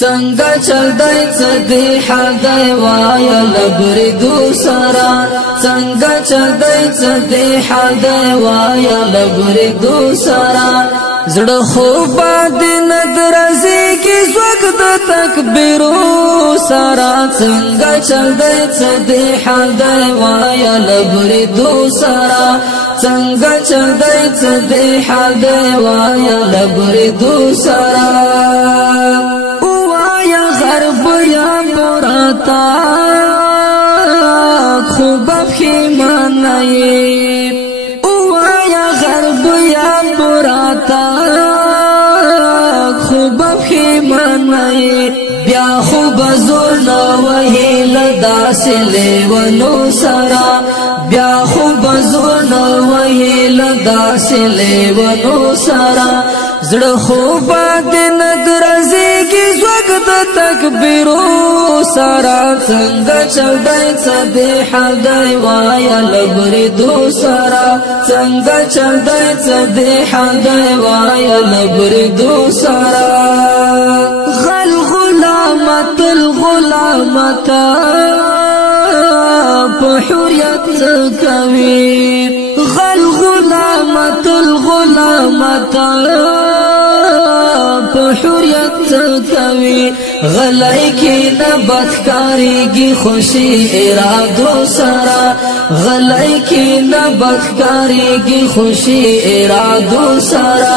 څنګه چل دی څه دی حال دی وایه لبریدو سره څنګه چل دی څه دی حال دی وایه لبریدو سره زړه خو باندې ندرځي کې زوګ د تکبیرو سره څنګه چل دی څه دی حال دی وایه لبریدو سره څنګه چل دی څه دی حال دی وایه لبریدو سره تا خوب خیمانائی اوایا غرب یا براتا خوب خیمانائی بیا خوب زور نوہی لداس لیونو سرا بیا خوب زور نوہی لداس لیونو سرا زړه خوب د ندرځي کی زوګ د تکبیرو سره څنګه چل دی څه دی حال دی وایه لبریدو سره څنګه چل دی څه دی حال دی وایه لبریدو سره غلامت الغلامت په حریت کوي غلامت الغلامت په حریت کوي غلای کې نه بدکاریږي خوشي ارادو سره غلای کې نه بدکاریږي خوشي ارادو سره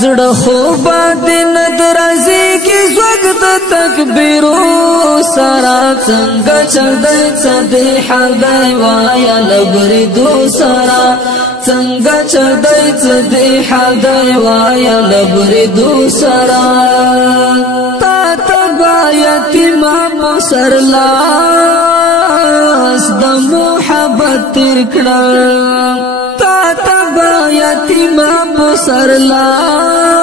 زړه خو باندې ندرځي کې زوګ د تکبیرو سره څنګه چل دی څه دی حال دی وایه لبریدو سره څنګه چل دی څه دی حال دی وایه لبریدو سره تا تبا یتیمه سر لاس د محبت تیر کړم تا تبا یتیمه سر لاس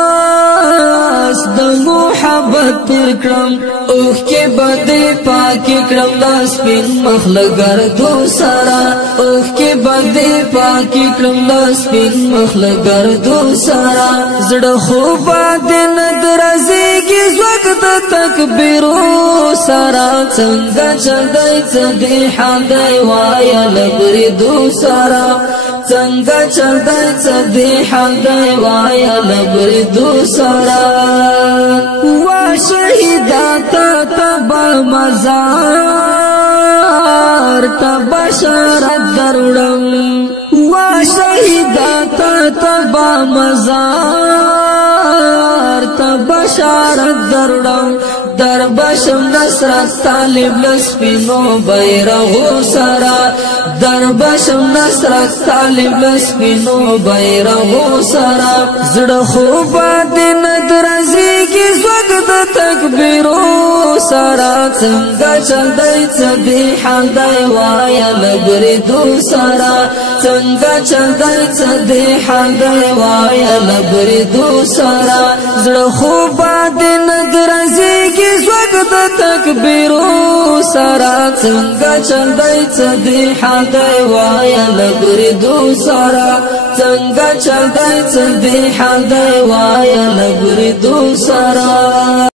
د محبت تیر کړم اوخ کې بده پاکي کړم د سپین مخلګر دو سره اوخ کې بده پاکي کړم د سپین مخلګر دو سره زړه خو باندې ندرځي کې زوګ د تکبیرو سره څنګه چل دی څه دی حال دی وایه لبریدو سره څنګه چل دی څه دی حال دی وایه لبریدو سره وا شهیدا تا تبا مزار تبا شرط دروړم وا شهیدا تا تبا مزار تبا شرط دروړم در بشم نصرت طالب لسپینو بیرغو سرا در بشم نصرت طالب لسپینو بیرغو سرا زړه خو باندې ندرځي کی زوګ د تکبیرو سرا څنګه چل دی څه دی حال دی وایه لبریدو سرا څنګه چل دی څه دی حال دی وایه لبریدو سرا زړه خو باندې ندرځي زوګ د تکبیرو سره څنګه چل دی څه دی حال دی وایه لبریدو سره څنګه چل دی څه دی حال دی وایه لبریدو سره